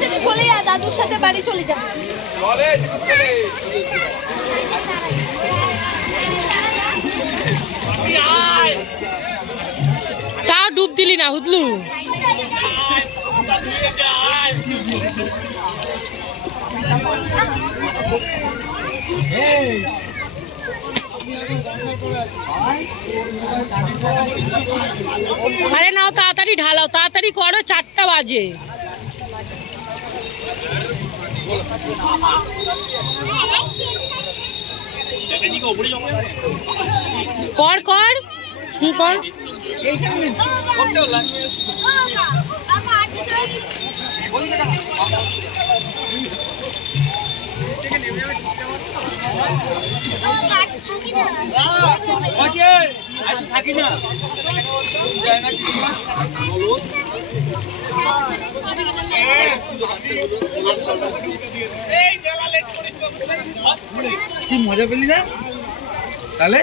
বলছে চলে যা, দাদুর সাথে বাড়ি চলে যা। তা ডুব দিলি না হুদলু। আরে নাও তাড়াতাড়ি ঢালাও, তাড়াতাড়ি করো, 4টা বাজে। কর কর কর। থাকি না কি মজা পেলি না তাহলে।